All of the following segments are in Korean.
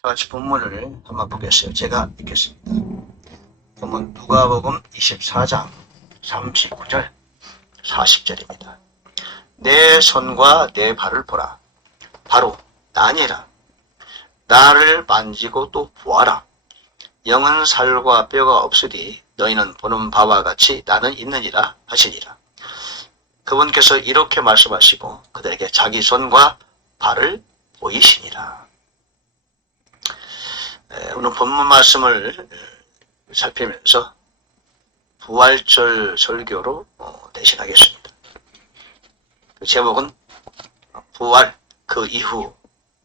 다 같이 본문을 한번 보겠어요. 제가 읽겠습니다. 본문 누가복음 24장 39절 40절입니다. 내 손과 내 발을 보라. 바로 나니라. 나를 만지고 또 보아라. 영은 살과 뼈가 없으리 너희는 보는 바와 같이 나는 있느니라 하시니라. 그분께서 이렇게 말씀하시고 그들에게 자기 손과 발을 보이시니라. 오늘 본문 말씀을 살피면서 부활절 설교로 대신하겠습니다. 그 제목은 부활 그 이후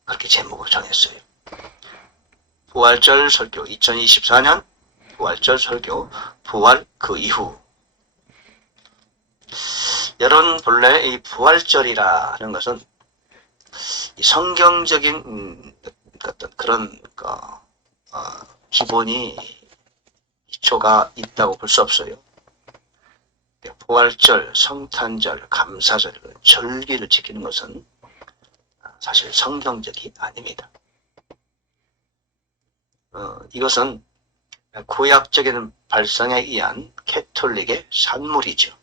그렇게 제목을 정했어요. 부활절 설교 2024년 부활절 설교 부활 그 이후. 여러분 본래 이 부활절이라는 것은 이 성경적인 어떤 그런 기본이 기초가 있다고 볼 수 없어요. 부활절, 성탄절, 감사절, 절기를 지키는 것은 사실 성경적이 아닙니다. 이것은 구약적인 발상에 의한 캐톨릭의 산물이죠.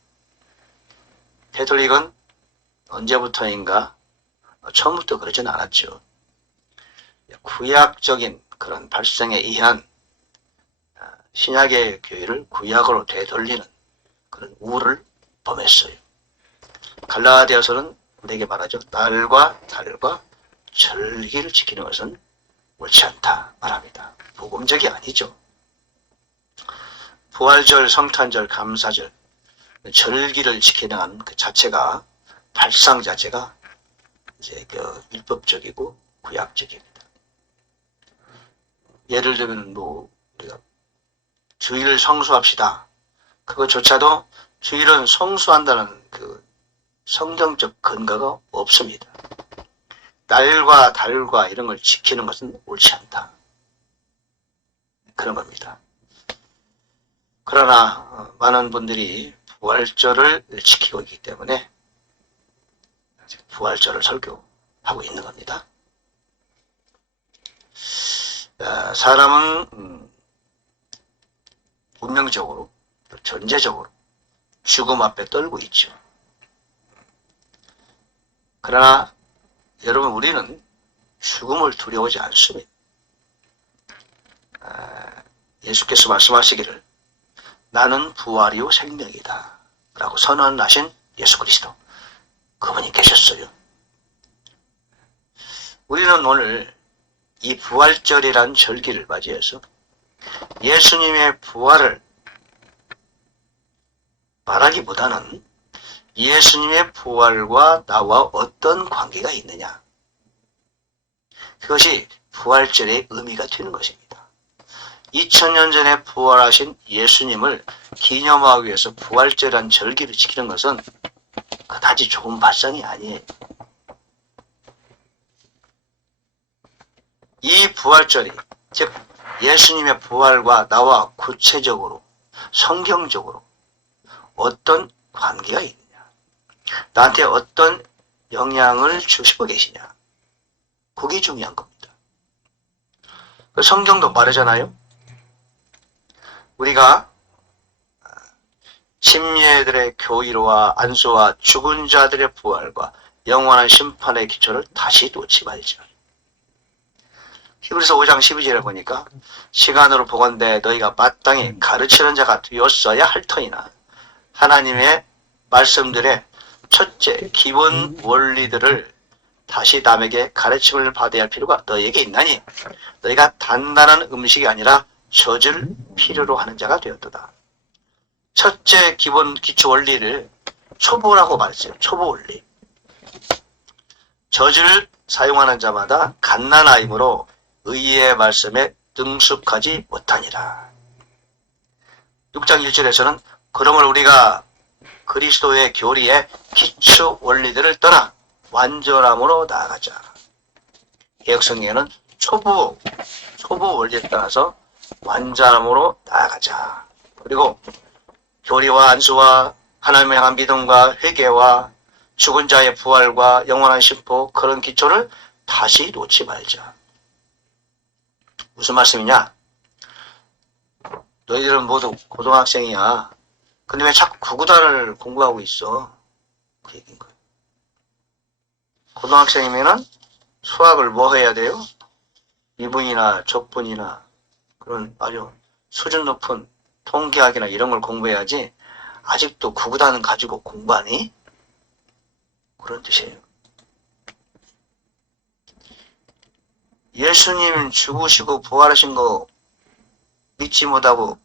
캐톨릭은 언제부터인가 처음부터 그러진 않았죠. 구약적인 그런 발상에 의한 신약의 교회를 구약으로 되돌리는 그런 우를 범했어요. 갈라디아서는 우리에게 말하죠. 날과 달과 절기를 지키는 것은 옳지 않다 말합니다. 복음적이 아니죠. 부활절, 성탄절, 감사절, 절기를 지키는 그 자체가 발상 자체가 이제 율법적이고 구약적입니다. 예를 들면 우리가 주일을 성수합시다. 그것조차도 주일은 성수한다는 그 성경적 근거가 없습니다. 날과 달과 이런 걸 지키는 것은 옳지 않다. 그런 겁니다. 그러나 많은 분들이 부활절을 지키고 있기 때문에 부활절을 설교하고 있는 겁니다. 사람은 운명적으로 전제적으로 죽음 앞에 떨고 있죠. 그러나 여러분 우리는 죽음을 두려워하지 않습니다. 예수께서 말씀하시기를 나는 부활이요 생명이다 라고 선언하신 예수 그리스도 그분이 계셨어요. 우리는 오늘 이 부활절이란 절기를 맞이해서 예수님의 부활을 말하기보다는 예수님의 부활과 나와 어떤 관계가 있느냐, 그것이 부활절의 의미가 되는 것입니다. 2000년 전에 부활하신 예수님을 기념하기 위해서 부활절이란 절기를 지키는 것은 그다지 좋은 발상이 아니에요. 이 부활절이 즉 예수님의 부활과 나와 구체적으로 성경적으로 어떤 관계가 있느냐, 나한테 어떤 영향을 주시고 계시냐, 그게 중요한 겁니다. 성경도 말하잖아요. 우리가 침례들의 교의로와 안수와 죽은 자들의 부활과 영원한 심판의 기초를 다시 놓지 말자. 히브리서 5장 12절에 보니까 시간으로 보건대 너희가 마땅히 가르치는 자가 되었어야 할 터이나 하나님의 말씀들의 첫째 기본 원리들을 다시 남에게 가르침을 받아야 할 필요가 너희에게 있나니 너희가 단단한 음식이 아니라 젖을 필요로 하는 자가 되었도다. 첫째 기본 기초 원리를 초보라고 말했어요. 초보 원리. 젖을 사용하는 자마다 갓난아이므로 의의 말씀에 능숙하지 못하니라. 6장 1절에서는 그러므로 우리가 그리스도의 교리의 기초 원리들을 떠나 완전함으로 나아가자. 개혁성경에는 초보 원리에 따라서 완전함으로 나아가자. 그리고 교리와 안수와 하나님을 향한 믿음과 회개와 죽은 자의 부활과 영원한 심포, 그런 기초를 다시 놓지 말자. 무슨 말씀이냐? 너희들은 모두 고등학생이야. 근데 왜 자꾸 구구단을 공부하고 있어? 그 얘기인 거예요. 고등학생이면은 수학을 뭐 해야 돼요? 미분이나 적분이나 그런 아주 수준 높은 통계학이나 이런 걸 공부해야지 아직도 구구단은 가지고 공부하니? 그런 뜻이에요. 예수님 죽으시고 부활하신 거 믿지 못하고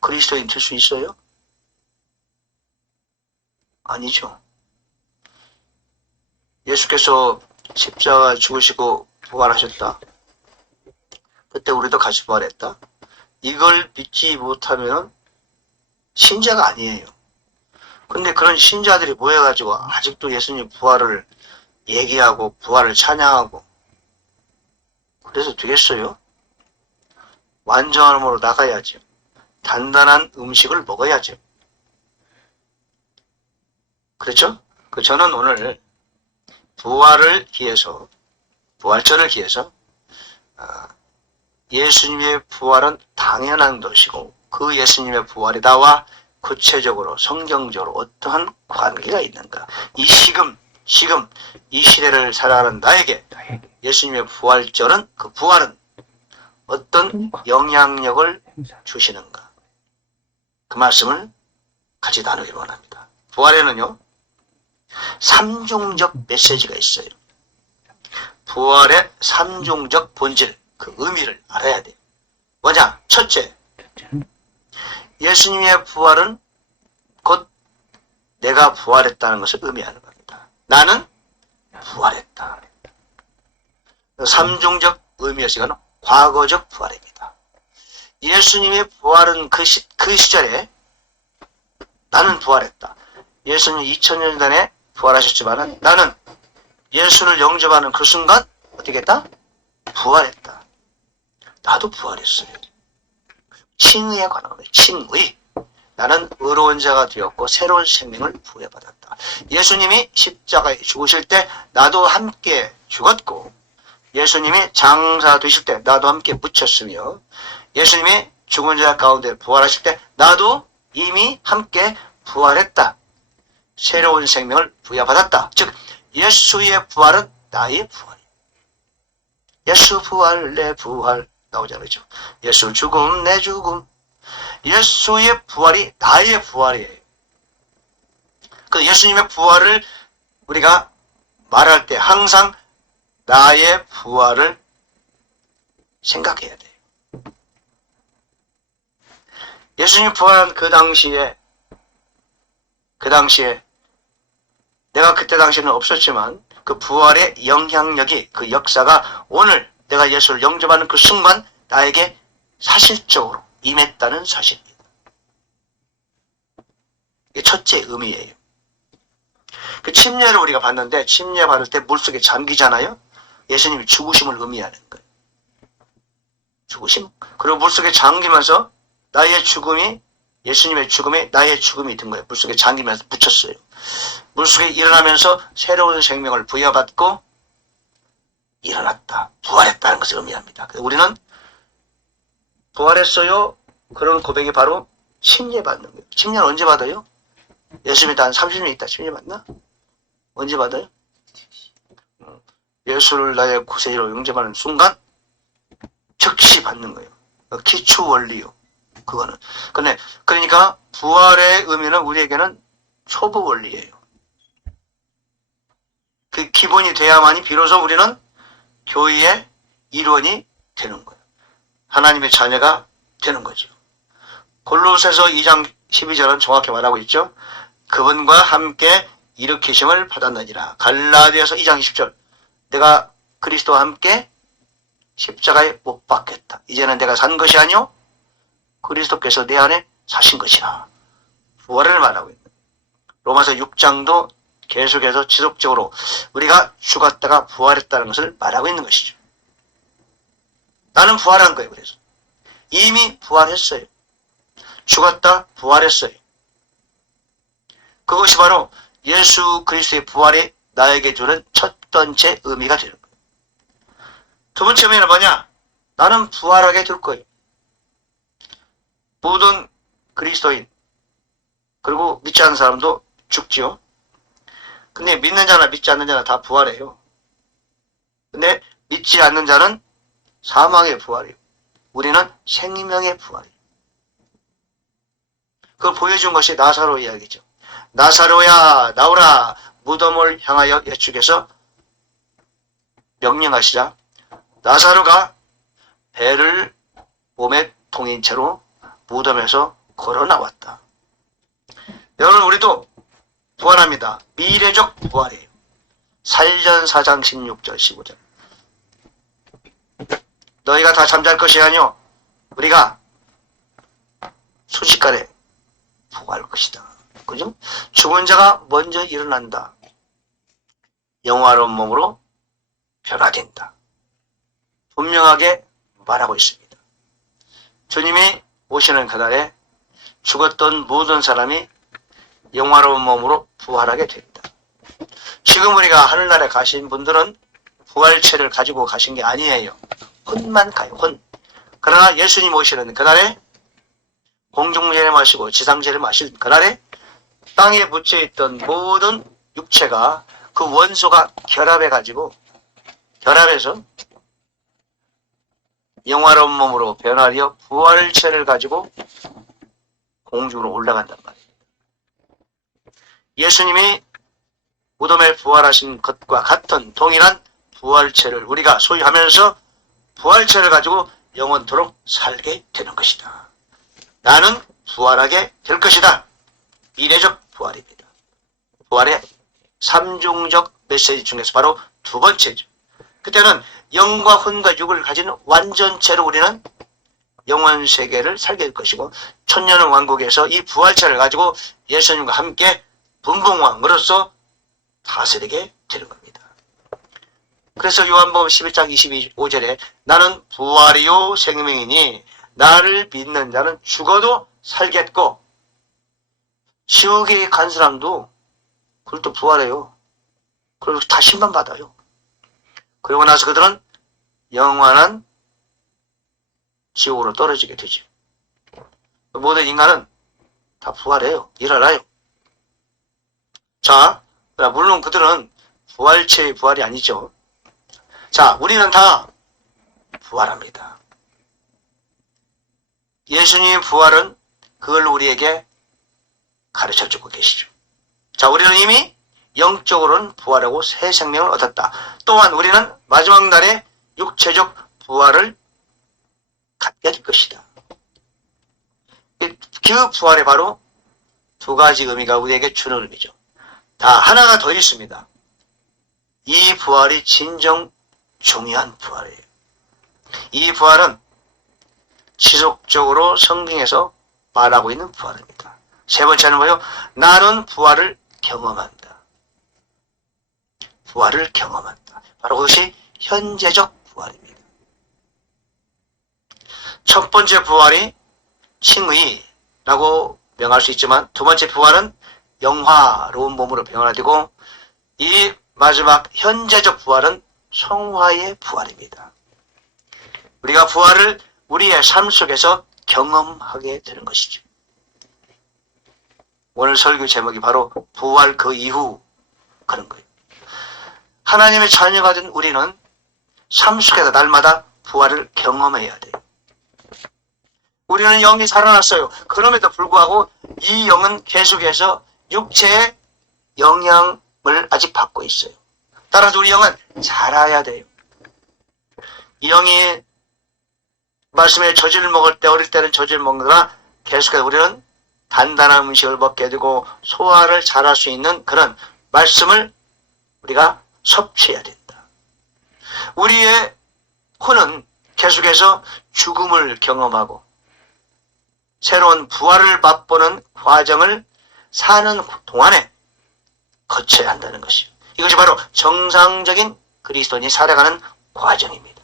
그리스도인 될 수 있어요? 아니죠. 예수께서 십자가 죽으시고 부활하셨다. 그때 우리도 같이 부활했다. 이걸 믿지 못하면 신자가 아니에요. 근데 그런 신자들이 모여가지고 아직도 예수님 부활을 얘기하고 부활을 찬양하고 그래서 되겠어요? 완전함으로 나가야죠. 단단한 음식을 먹어야죠. 그렇죠? 저는 오늘 부활을 기해서 부활절을 기해서 예수님의 부활은 당연한 것이고 그 예수님의 부활이 나와 구체적으로 성경적으로 어떠한 관계가 있는가. 이 지금 이 시대를 살아가는 나에게 예수님의 부활절은 그 부활은 어떤 영향력을 주시는가. 그 말씀을 같이 나누기를 원합니다. 부활에는요. 삼중적 메시지가 있어요. 부활의 삼중적 본질, 그 의미를 알아야 돼요. 뭐냐? 첫째, 예수님의 부활은 곧 내가 부활했다는 것을 의미하는 겁니다. 나는 부활했다. 삼중적 의미에서 이거는 과거적 부활입니다. 예수님의 부활은 그 시절에 나는 부활했다. 예수님 2000년 전에 부활하셨지만 나는 예수를 영접하는 그 순간 어떻게 했다? 부활했다. 나도 부활했어요. 칭의에 관한 거예요. 칭의. 나는 의로운 자가 되었고 새로운 생명을 부여받았다. 예수님이 십자가에 죽으실 때 나도 함께 죽었고 예수님이 장사 되실 때 나도 함께 묻혔으며 예수님이 죽은 자 가운데 부활하실 때 나도 이미 함께 부활했다. 새로운 생명을 부여받았다. 즉 예수의 부활은 나의 부활이에요. 예수 부활 내 부활 나오잖아요. 그렇죠? 예수 죽음 내 죽음. 예수의 부활이 나의 부활이에요. 그 예수님의 부활을 우리가 말할 때 항상 나의 부활을 생각해야 돼요. 예수님 부활한 그 당시에 내가 그때 당시에는 없었지만 그 부활의 영향력이 그 역사가 오늘 내가 예수를 영접하는 그 순간 나에게 사실적으로 임했다는 사실입니다. 이게 첫째 의미예요. 그 침례를 우리가 받는데 침례 받을 때 물속에 잠기잖아요. 예수님이 죽으심을 의미하는 거예요. 죽으심. 그리고 물속에 잠기면서 나의 죽음이 예수님의 죽음이 나의 죽음이 된 거예요. 물속에 잠기면서 묻혔어요. 물속에 일어나면서 새로운 생명을 부여받고 일어났다. 부활했다는 것을 의미합니다. 우리는 부활했어요. 그런 고백이 바로 침례 받는 거예요. 침례는 언제 받아요? 예수님이 한 30년 있다 침례 받나? 언제 받아요? 예수를 나의 구세주로 영접하는 순간 즉시 받는 거예요. 기초 원리요. 그거는. 그러니까 부활의 의미는 우리에게는 초보 원리예요. 그 기본이 돼야만이 비로소 우리는 교회의 일원이 되는 거예요. 하나님의 자녀가 되는 거죠. 골로새서 2장 12절은 정확히 말하고 있죠. 그분과 함께 일으키심을 받았느니라. 갈라디아서 2장 20절 내가 그리스도와 함께 십자가에 못 박혔다. 이제는 내가 산 것이 아니요 그리스도께서 내 안에 사신 것이라. 부활을 말하고 있는 로마서 6장도 계속해서 지속적으로 우리가 죽었다가 부활했다는 것을 말하고 있는 것이죠. 나는 부활한 거예요. 그래서 이미 부활했어요. 죽었다 부활했어요. 그것이 바로 예수 그리스도의 부활이 나에게 주는 첫 번째 의미가 되는 거예요. 두 번째 의미는 뭐냐? 나는 부활하게 될 거예요. 모든 그리스도인 그리고 믿지 않는 사람도 죽지요. 근데 믿는 자나 믿지 않는 자나 다 부활해요. 근데 믿지 않는 자는 사망의 부활이에요. 우리는 생명의 부활이에요. 그걸 보여준 것이 나사로 이야기죠. 나사로야 나오라. 무덤을 향하여 예수께서 명령하시자 나사로가 배를 몸에 동인 채로 무덤에서 걸어 나왔다. 여러분, 우리도 부활합니다. 미래적 부활이에요. 사일전 4장 16절 15절. 너희가 다 잠잘 것이 아니요 우리가 순식간에 부활할 것이다. 그죠? 죽은 자가 먼저 일어난다. 영화로운 몸으로 변화된다. 분명하게 말하고 있습니다. 주님이 오시는 그날에 죽었던 모든 사람이 영화로운 몸으로 부활하게 됩니다. 지금 우리가 하늘나라에 가신 분들은 부활체를 가지고 가신 게 아니에요. 혼만 가요. 혼. 그러나 예수님 오시는 그날에 공중제를 마시고 지상제를 마실 그날에 땅에 묻혀있던 모든 육체가 그 원소가 결합해서 영화로운 몸으로 변화하여 부활체를 가지고 공중으로 올라간단 말이에요. 예수님이 무덤에 부활하신 것과 같은 동일한 부활체를 우리가 소유하면서 부활체를 가지고 영원토록 살게 되는 것이다. 나는 부활하게 될 것이다. 미래적 부활입니다. 부활의 삼중적 메시지 중에서 바로 두 번째죠. 그때는 영과 혼과 육을 가진 완전체로 우리는 영원 세계를 살게 될 것이고 천년 왕국에서 이 부활체를 가지고 예수님과 함께 분봉왕으로서 다스리게 되는 겁니다. 그래서 요한복음 11장 22절에 나는 부활이요 생명이니 나를 믿는 자는 죽어도 살겠고 지옥에 간 사람도 그걸 또 부활해요. 그리고 다시만 받아요. 그러고 나서 그들은 영원한 지옥으로 떨어지게 되죠. 모든 인간은 다 부활해요. 일어나요. 자, 물론 그들은 부활체의 부활이 아니죠. 자, 우리는 다 부활합니다. 예수님의 부활은 그걸 우리에게 가르쳐주고 계시죠. 자, 우리는 이미 영적으로는 부활하고 새 생명을 얻었다. 또한 우리는 마지막 날에 육체적 부활을 갖게 될 것이다. 그 부활에 바로 두 가지 의미가 우리에게 주는 의미죠. 다 하나가 더 있습니다. 이 부활이 진정 중요한 부활이에요. 이 부활은 지속적으로 성경에서 말하고 있는 부활입니다. 세 번째는 뭐예요? 나는 부활을 경험한다. 부활을 경험한다. 바로 그것이 현재적 부활입니다. 첫 번째 부활이 칭의라고 명할 수 있지만 두 번째 부활은 영화로운 몸으로 변화되고 이 마지막 현재적 부활은 성화의 부활입니다. 우리가 부활을 우리의 삶 속에서 경험하게 되는 것이죠. 오늘 설교 제목이 바로 부활 그 이후 그런 거예요. 하나님의 자녀가 된 우리는 삶 속에서 날마다 부활을 경험해야 돼요. 우리는 영이 살아났어요. 그럼에도 불구하고 이 영은 계속해서 육체의 영향을 아직 받고 있어요. 따라서 우리 영은 자라야 돼요. 이 영이 말씀에 젖을 먹을 때 어릴 때는 젖을 먹느라 계속해서 우리는 단단한 음식을 먹게 되고 소화를 잘할 수 있는 그런 말씀을 우리가 섭취해야 된다. 우리의 혼은 계속해서 죽음을 경험하고 새로운 부활을 맛보는 과정을 사는 동안에 거쳐야 한다는 것이요. 이것이 바로 정상적인 그리스도인이 살아가는 과정입니다.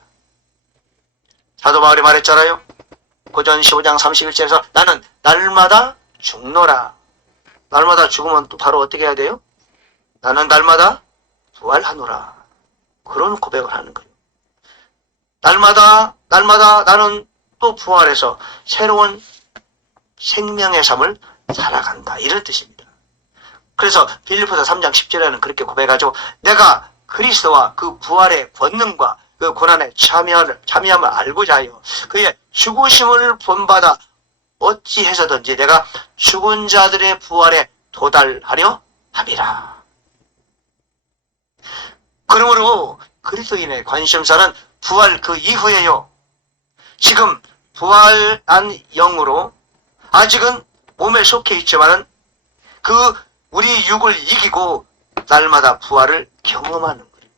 사도 바울이 말했잖아요. 고전 15장 31절에서 나는 날마다 죽노라. 날마다 죽으면 또 바로 어떻게 해야 돼요? 나는 날마다 부활하노라. 그런 고백을 하는 거예요. 날마다 나는 또 부활해서 새로운 생명의 삶을 살아간다. 이런 뜻입니다. 그래서 빌립보서 3장 10절에는 그렇게 고백하죠. 내가 그리스도와 그 부활의 권능과 그 고난에 참여함을 알고자 하여 그의 죽으심을 본받아 어찌해서든지 내가 죽은 자들의 부활에 도달하려 함이라. 그러므로 그리스도인의 관심사는 부활 그 이후에요. 지금 부활한 영으로 아직은 몸에 속해 있지만은 그 우리 육을 이기고 날마다 부활을 경험하는 거예요.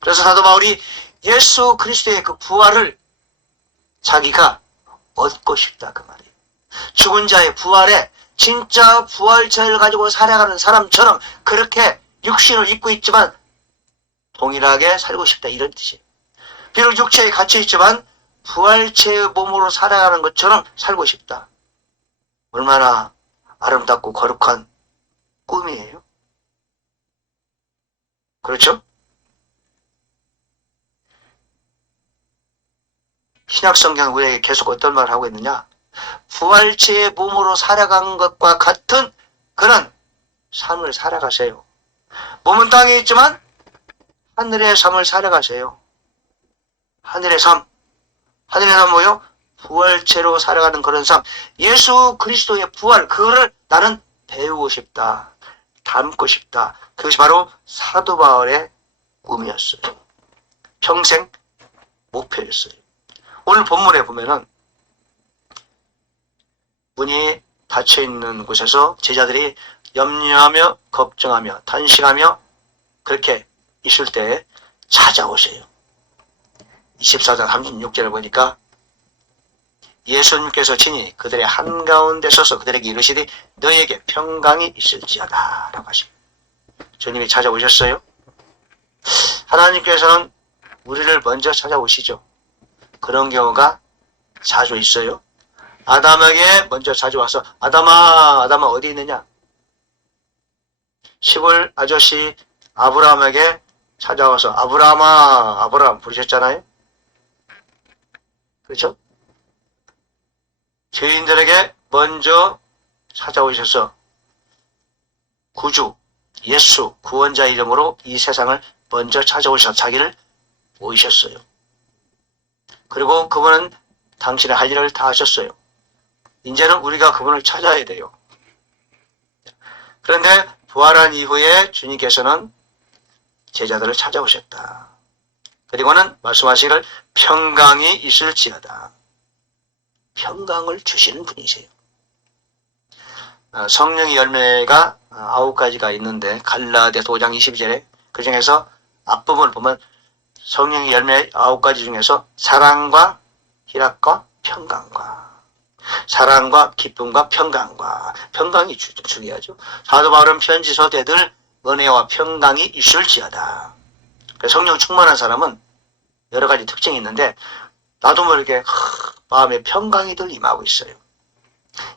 그래서 사도 바울이 예수 그리스도의 그 부활을 자기가 얻고 싶다 그 말이에요. 죽은 자의 부활에 진짜 부활체를 가지고 살아가는 사람처럼 그렇게 육신을 입고 있지만 동일하게 살고 싶다 이런 뜻이에요. 비록 육체에 갇혀 있지만 부활체의 몸으로 살아가는 것처럼 살고 싶다. 얼마나 아름답고 거룩한 꿈이에요. 그렇죠? 신약성경은 우리에게 계속 어떤 말을 하고 있느냐? 부활체의 몸으로 살아간 것과 같은 그런 삶을 살아가세요. 몸은 땅에 있지만 하늘의 삶을 살아가세요. 하늘의 삶 뭐요? 부활체로 살아가는 그런 삶. 예수 그리스도의 부활, 그거를 나는 배우고 싶다. 담고 싶다. 그것이 바로 사도 바울의 꿈이었어요. 평생 목표였어요. 오늘 본문에 보면은 문이 닫혀있는 곳에서 제자들이 염려하며 걱정하며 탄식하며 그렇게 있을 때 찾아오세요. 24장 36절을 보니까 예수님께서 친히 그들의 한가운데 서서 그들에게 이르시되 너희에게 평강이 있을지어다 라고 하십니다. 주님이 찾아오셨어요. 하나님께서는 우리를 먼저 찾아오시죠. 그런 경우가 자주 있어요. 아담에게 먼저 찾아와서 아담아 어디 있느냐? 시골 아저씨 아브라함에게 찾아와서 아브라함 부르셨잖아요. 그렇죠? 죄인들에게 먼저 찾아오셔서 구주, 예수, 구원자 이름으로 이 세상을 먼저 찾아오셔서 자기를 모이셨어요. 그리고 그분은 당신의 할 일을 다 하셨어요. 이제는 우리가 그분을 찾아야 돼요. 그런데 부활한 이후에 주님께서는 제자들을 찾아오셨다. 그리고는 말씀하시기를 평강이 있을지어다. 평강을 주시는 분이세요. 성령의 열매가 9가지가 있는데 갈라디아 5장 22절에 그 중에서 앞부분을 보면 성령의 열매 9가지 중에서 사랑과 희락과 평강과 사랑과 기쁨과 평강이 중요하죠. 사도 바울은 편지서 대들 은혜와 평강이 있을지어다. 성령 충만한 사람은 여러 가지 특징이 있는데 나도 모르게 마음에 평강이 늘 임하고 있어요.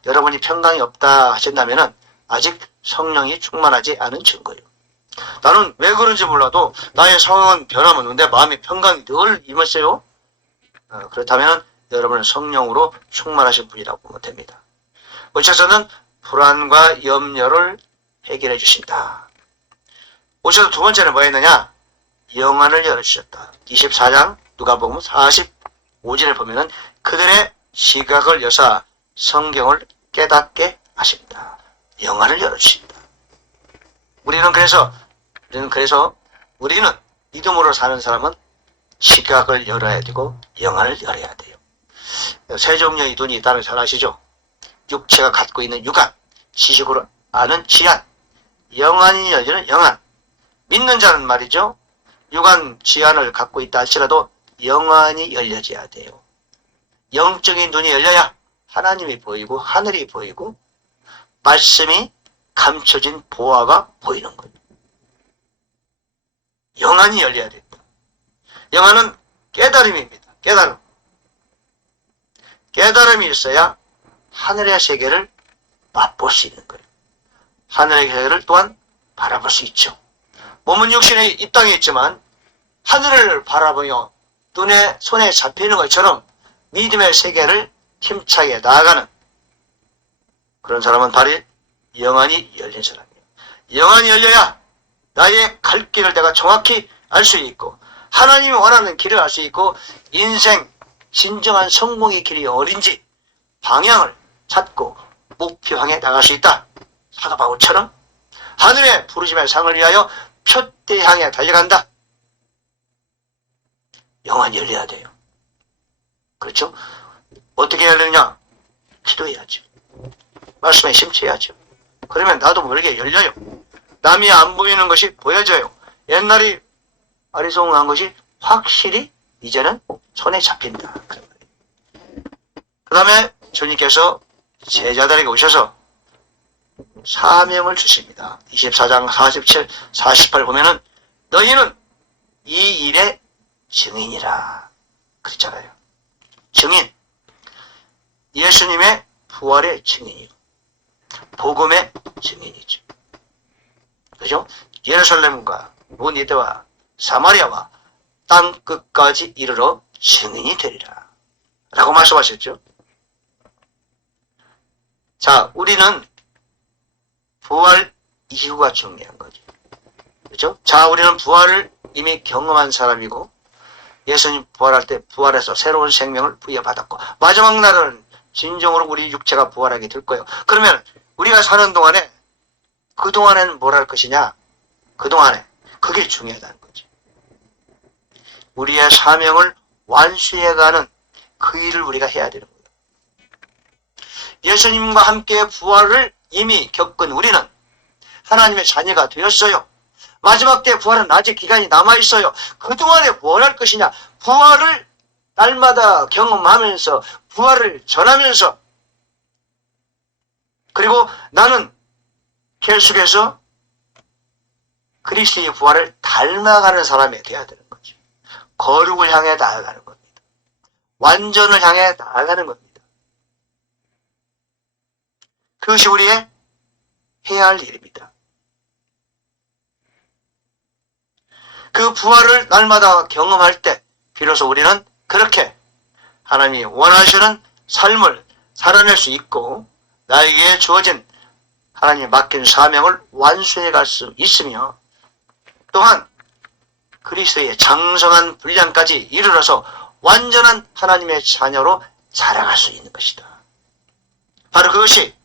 여러분이 평강이 없다 하신다면 아직 성령이 충만하지 않은 증거예요. 나는 왜 그런지 몰라도 나의 상황은 변하면 내 마음에 평강이 늘 임했어요. 그렇다면 여러분은 성령으로 충만하신 분이라고 보면 됩니다. 오셔서는 불안과 염려를 해결해 주신다. 오셔서 두 번째는 뭐였느냐? 영안을 열어주셨다. 24장 누가복음 45절에 보면은 그들의 시각을 여사 성경을 깨닫게 하십니다. 영안을 열어주신다. 우리는 믿음으로 사는 사람은 시각을 열어야 되고 영안을 열어야 돼요. 세 종류의 눈이 있다는 잘 아시죠? 육체가 갖고 있는 육안, 지식으로 아는 지안, 영안이 열리는 영안. 믿는 자는 말이죠. 육안, 지안을 갖고 있다 할지라도 영안이 열려져야 돼요. 영적인 눈이 열려야 하나님이 보이고 하늘이 보이고 말씀이 감춰진 보화가 보이는 거예요. 영안이 열려야 된다. 영안은 깨달음입니다. 깨달음이 있어야 하늘의 세계를 맛볼 수 있는 거예요. 하늘의 세계를 또한 바라볼 수 있죠. 몸은 육신의 이 땅에 있지만 하늘을 바라보며 눈에 손에 잡히는 것처럼 믿음의 세계를 힘차게 나아가는 그런 사람은 바로 영안이 열린 사람이에요. 영안이 열려야 나의 갈 길을 내가 정확히 알 수 있고 하나님이 원하는 길을 알 수 있고 인생 진정한 성공의 길이 어딘지 방향을 찾고 목표 향해 나갈 수 있다. 사도 바울처럼 하늘의 부르심의 상을 위하여 표대 향해 달려간다. 영안이 열려야 돼요. 그렇죠? 어떻게 열리느냐? 기도해야죠. 말씀에 심취해야죠. 그러면 나도 모르게 열려요. 남이 안 보이는 것이 보여져요. 옛날이 아리송한 것이 확실히 이제는 손에 잡힌다. 그 다음에 주님께서 제자들에게 오셔서 사명을 주십니다. 24장 47, 48 보면은 너희는 이 일의 증인이라 그랬잖아요. 증인. 예수님의 부활의 증인이고 복음의 증인이죠. 그죠? 예루살렘과 온 이대와 사마리아와 땅 끝까지 이르러 증인이 되리라 라고 말씀하셨죠. 자, 우리는 부활 이후가 중요한 거죠. 그죠? 자, 우리는 부활을 이미 경험한 사람이고 예수님 부활할 때 부활해서 새로운 생명을 부여받았고 마지막 날은 진정으로 우리 육체가 부활하게 될 거예요. 그러면 우리가 사는 동안에 그동안에는 뭘 할 것이냐? 그동안에 그게 중요하다는 거죠. 우리의 사명을 완수해가는 그 일을 우리가 해야 되는 거예요. 예수님과 함께 부활을 이미 겪은 우리는 하나님의 자녀가 되었어요. 마지막 때 부활은 아직 기간이 남아있어요. 그동안에 뭘 할 것이냐? 부활을 날마다 경험하면서 부활을 전하면서 그리고 나는 계속해서 그리스도의 부활을 닮아가는 사람이 되어야 되는 거죠. 거룩을 향해 나아가는 겁니다. 완전을 향해 나아가는 겁니다. 그것이 우리의 해야 할 일입니다. 그 부활을 날마다 경험할 때 비로소 우리는 그렇게 하나님이 원하시는 삶을 살아낼 수 있고 나에게 주어진 하나님이 맡긴 사명을 완수해 갈 수 있으며 또한 그리스도의 장성한 분량까지 이르러서 완전한 하나님의 자녀로 자라갈 수 있는 것이다. 바로 그것이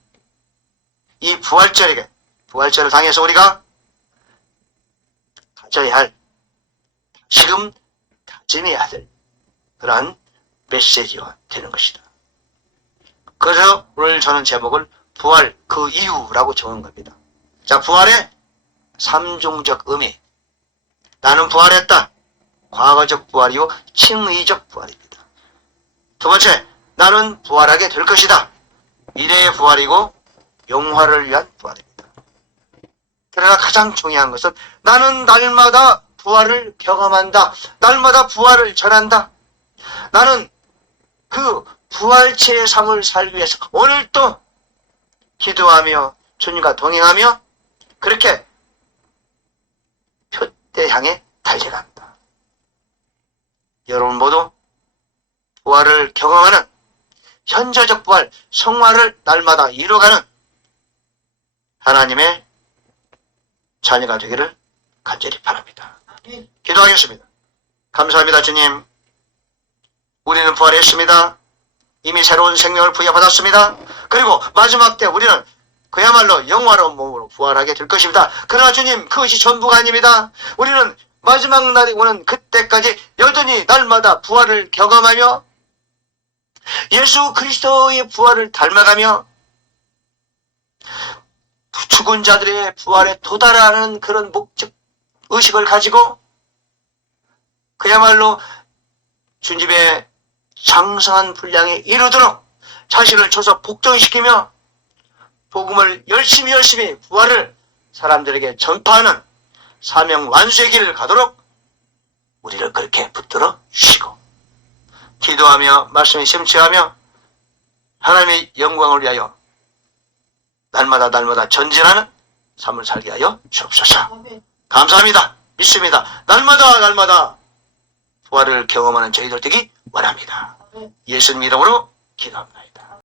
이 부활절을 당해서 우리가 가져야 할 지금 다짐해야 될 그러한 메시지가 되는 것이다. 그래서 오늘 저는 제목을 부활 그 이유라고 정한 겁니다. 자, 부활의 삼중적 의미. 나는 부활했다. 과거적 부활이요 칭의적 부활입니다. 두 번째, 나는 부활하게 될 것이다. 미래의 부활이고 영화를 위한 부활입니다. 그러나 가장 중요한 것은 나는 날마다 부활을 경험한다. 날마다 부활을 전한다. 나는 그 부활체의 삶을 살기 위해서 오늘도 기도하며 주님과 동행하며 그렇게 표대 향해 달려간다. 여러분 모두 부활을 경험하는 현재적 부활, 성화를 날마다 이루어가는 하나님의 자녀가 되기를 간절히 바랍니다. 기도하겠습니다. 감사합니다. 주님, 우리는 부활했습니다. 이미 새로운 생명을 부여받았습니다. 그리고 마지막 때 우리는 그야말로 영화로운 몸으로 부활하게 될 것입니다. 그러나 주님, 그것이 전부가 아닙니다. 우리는 마지막 날이 오는 그때까지 여전히 날마다 부활을 경험하며 예수 그리스도의 부활을 닮아가며 죽은 자들의 부활에 도달하는 그런 목적 의식을 가지고 그야말로 주님의 장성한 분량에 이르도록 자신을 쳐서 복종시키며 복음을 열심히 부활을 사람들에게 전파하는 사명 완수의 길을 가도록 우리를 그렇게 붙들어 주시고 기도하며 말씀에 심취하며 하나님의 영광을 위하여 날마다 전진하는 삶을 살게 하여 주옵소서. 감사합니다. 믿습니다. 날마다 부활 부활을 경험하는 저희들 되기 원합니다. 예수님 이름으로 기도합니다.